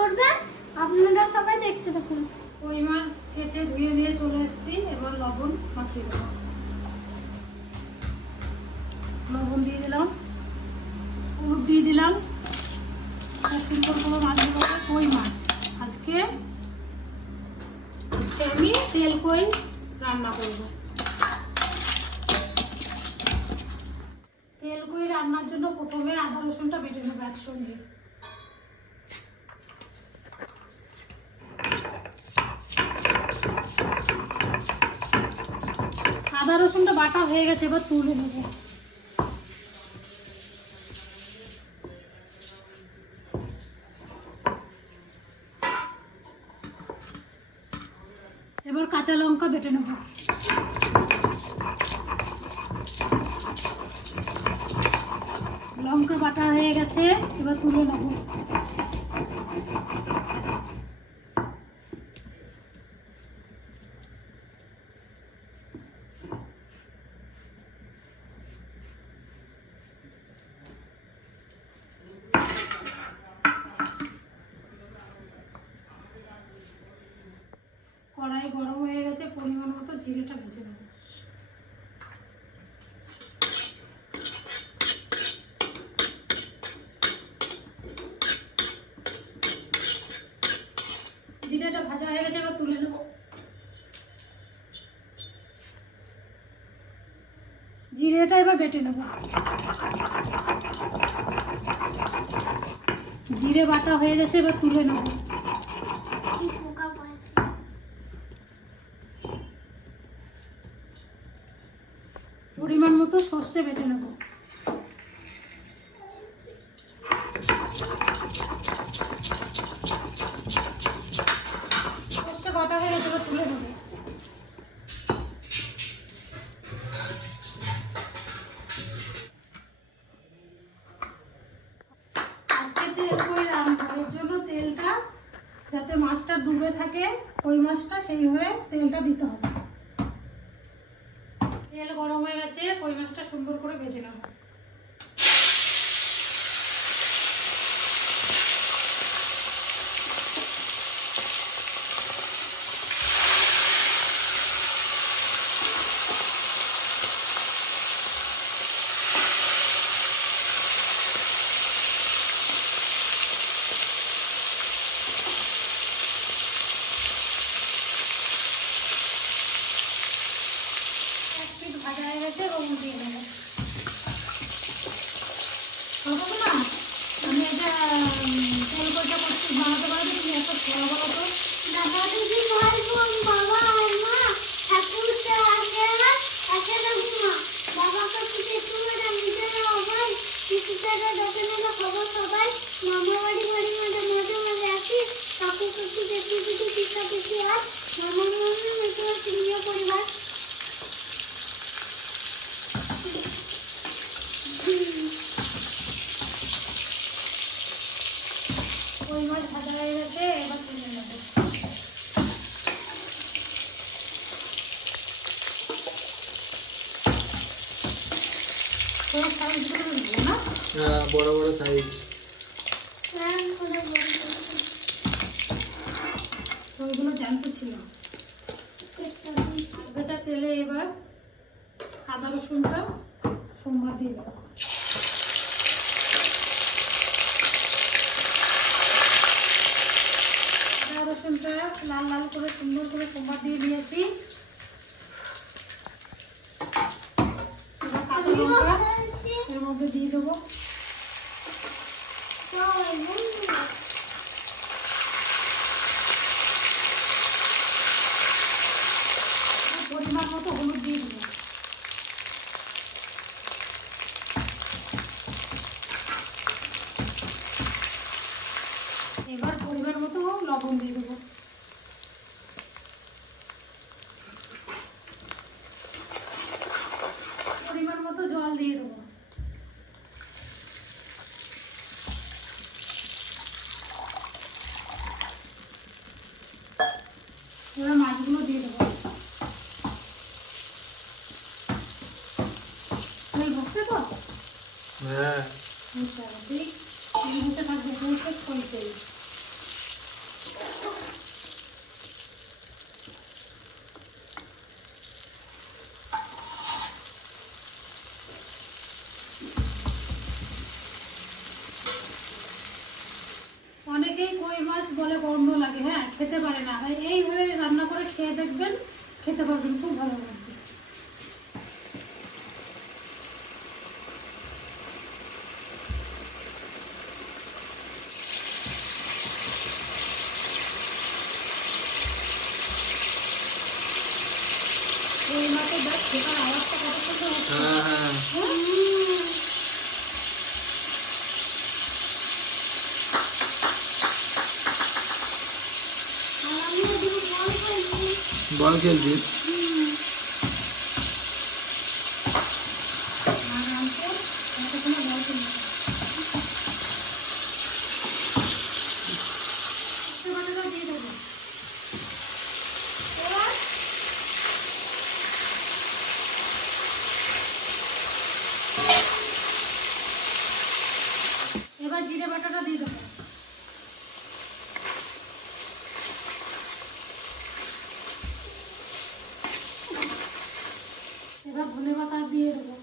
করবে, আপনারা সবাই দেখতে থাকুন। কই মাছ কেটে ধুয়ে নিয়ে চলে এসেছি, এবার লবণ মাখিয়ে দেবো। লবণ দিয়ে দিলাম, হলুদ দিয়ে দিলাম। সুন্দর করে মাছগুলো, কই মাছ আজকে আমি তেল কই রান্না করব। তেল কই রান্নার জন্য প্রথমে আদা রসুনটা বেটে নেবো একসঙ্গে। আদা রসুনটা বাটা হয়ে গেছে, এবার তুলে নেব। এবার কাঁচা লঙ্কা বেটে নেব। লঙ্কা বাটা হয়ে গেছে, এবার তুলে নেব। কড়াই গরম হয়ে গেছে, পরিমাণ মতো জিরেটা ভেজে নেব। জিরেটা ভাজা হয়ে গেছে, এবার তুলে নেব। জিরেটা এবার বেটে নেব। জিরে বাটা হয়ে গেছে, এবার তুলে নেব। পরিমাণ মতো সর্ষে বেটে নেব। সর্ষে বাটা হয়ে গেছে, এবার তুলে নেব। আজকে তেল কই রান্না, এর জন্য তেলটা যাতে মাছটা ডুবে থাকে, কই মাছটা সেইভাবে তেলটা দিতে হবে। তেল গরম হয়ে গেছে, কই মাছটা সুন্দর করে ভেজে নেব। ভাজা হয়ে গেছে, এবং দিয়ে দেবো। না, আমি এটা তেল কইটা করছি, বানাতে পারবে তুমি এত ছোড়া বলো তো। দাদা দিদি ভাই বোন বাবা আর মা ঠাকুরটা আসে না, আসে না ঘুমা। বাবাকে পিঠে চুমে না নিতে না ভাই, পিঠেটা দোকানে না খবর সবাই। মামা বাড়ি বাড়ি মাঝে মাঝে মাঝে আসি, কাকু কাকু দেখি দেখি পিঠা পিঠে আর মামার মামা মেয়েটা সিংহ পরিবার। কই মাছ ভাজা হয়ে গেছে, এবার তুলে নেব। বড় বড় সাইজ। ওইগুলো জানতে ছিল। ভেজা তেলে এবার আদা রসুনটা সোমবার দিয়ে দেবো। আদা রসুনটা লাল লাল করে সুন্দর করে সোমবার দিয়ে দিয়েছি। এবার কাঁচা লঙ্কা এর মধ্যে দিয়ে দেবো। পরিমাণ মতো হলুদ দিয়ে দেবো। এবার পরিমাণ মতো লবণ দিয়ে দেবো। পরিমাণ মতো জল দিয়ে দেবো। এবার মাছগুলো দিয়ে দেবো। বসছে তো? হ্যাঁ, বসে থাকবে, বসে কইতেই। অনেকেই কই মাছ বলে গন্ধ লাগে, হ্যাঁ খেতে পারে না, এইভাবে রান্না করে খেয়ে দেখবেন, খেতে পারবেন, খুব ভালো লাগবে। কই মাছের দেখ খেতার আওয়াজটা কত সুন্দর হচ্ছে। হ্যাঁ হ্যাঁ আর আমি ওদিকে বল খেলছি। বল খেলছিস? আরামসে এতক্ষণ বল খেলবো। টমেটোটা দিয়ে দেবো। এবার এবার জিরে বাটাটা দিয়ে দেবো। এবার ধনে পাতা দিয়ে দেবো।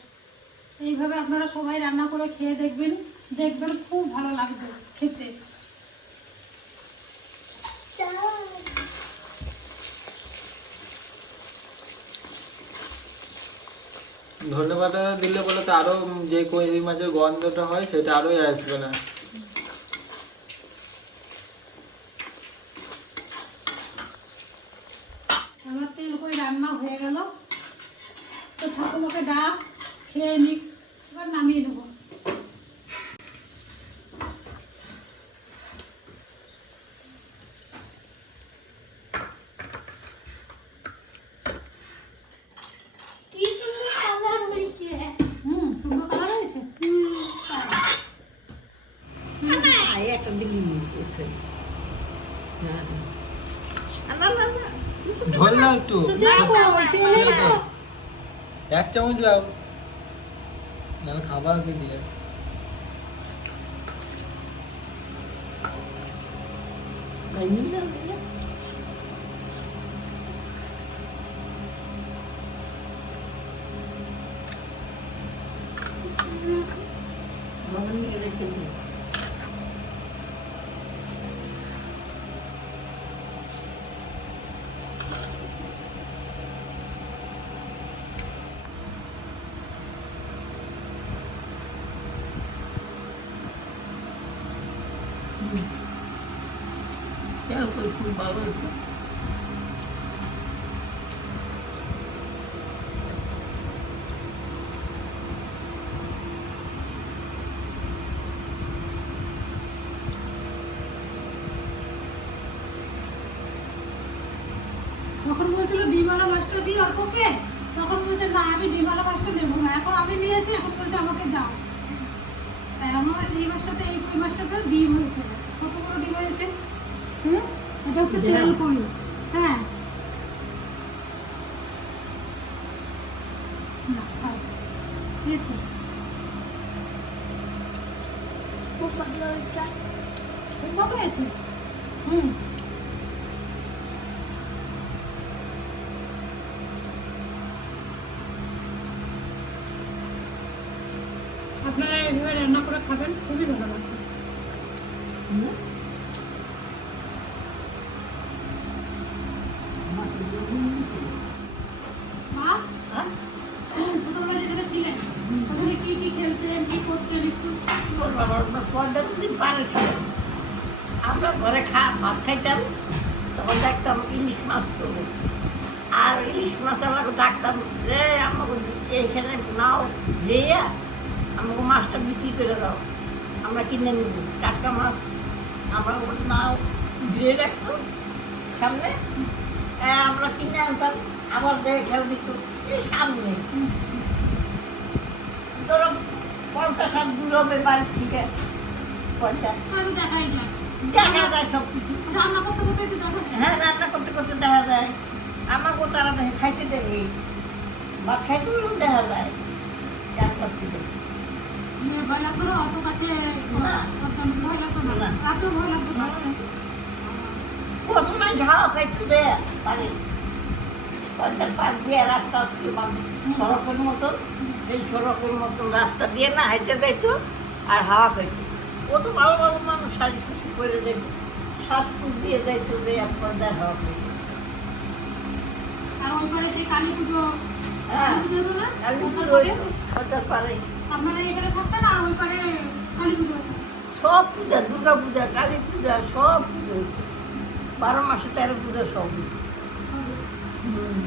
এইভাবে আপনারা সবাই রান্না করে খেয়ে দেখবেন, দেখবেন খুব ভালো লাগবে খেতে। চল ধনেপাতা দিলে বলে তো আরো যে কই মাছের গন্ধটা হয় সেটা আরোই আসবে না। আমার তেল করে রান্না হয়ে গেল, তো ঠাকুমাকে ডাক, খেয়ে নিক, এবার নামিয়ে নেবো। কি সুন্দর কালার হয়েছে। সুন্দর কালার হয়েছে। একটা দিলি উঠে ঝোল না একটু এক চামচ দাও, না খাবার কে দিয়ে খুব ভালো হয়েছে। তখন বলছিল ডিমওয়ালা মাছটা দিই অল্পকে, তখন বলছে না আমি ডিমওয়ালা মাছটা নেবো না, এখন আমি নিয়েছি, এখন বলছে আমাকে দাও। তাই আমার এই মাছটাতে, এই কই মাছটাতে ডিম হয়েছে, কত বড় ডিম হয়েছে। এটা হচ্ছে তেল কই। হ্যাঁ না খাও, দিয়েছে। খুব ভালো হয়েছে। খুব ভালো হয়েছে। আপনারা এইভাবে রান্না করে খাবেন, খুবই ভালো লাগবে। মা, ছোটবেলায় যেখানে ছিলেন ওখানে কি কি খেলতেন, কি করতেন একটু? আমরা ঘরে ভাত খাইতাম, তখন দেখতাম ইলিশ মাছ তোলে, আর ইলিশ মাছ আমাকে ডাকতাম যে আমাকে এইখানে নাও রেয়া আমাকে মাছটা বিক্রি করে দাও, আমরা কিনে নেব টাটকা মাছ। আমরা নাও ভিড়ে রাখতো সামনে, আমরা কিনে আনতাম, আবার দেখে খেলে দিত সামনে। ধরো 50 হাত দূর হবে বাড়ির থেকে, 50 আমি দেখাই যায়, দেখা যায় সব কিছু। রান্না করতে করতে একটু দেখা যায়। হ্যাঁ, রান্না করতে করতে দেখা যায়। আমাকেও তারা খাইতে দেবে, ভাত খাইতে দেখা যায়। ভয় লাগতো না, অত কাছে না। ভয় লাগতো না, না। এত ভয় লাগতো না। কত না ঝাড়া খাইতে দেয় পানি পঞ্চাশ পাঁচ দিয়ে রাস্তা কি মানে সড়কের মতন এই সড়কের মতন রাস্তা দিয়ে না হাইটে যাইতো আর হাওয়া খাইতো কত ভালো ভালো মানুষ সারি সারি করে যাইত শ্বাসপুর দিয়ে যাইতো যে এক পর্দার হাওয়া খাইতো আর ওই পারে সেই কালী পুজো হ্যাঁ পুজো হতো না কালী ওটার পুজো পরে হইতো, ওটার পরে আপনারা এখানে থাকতেন আর ওই পারে কালী পুজো হতো। সব পূজা দুর্গা পূজা কালী পূজা সব পুজো হইতো 12 মাসে 13 পূজা সব হইতো। হুম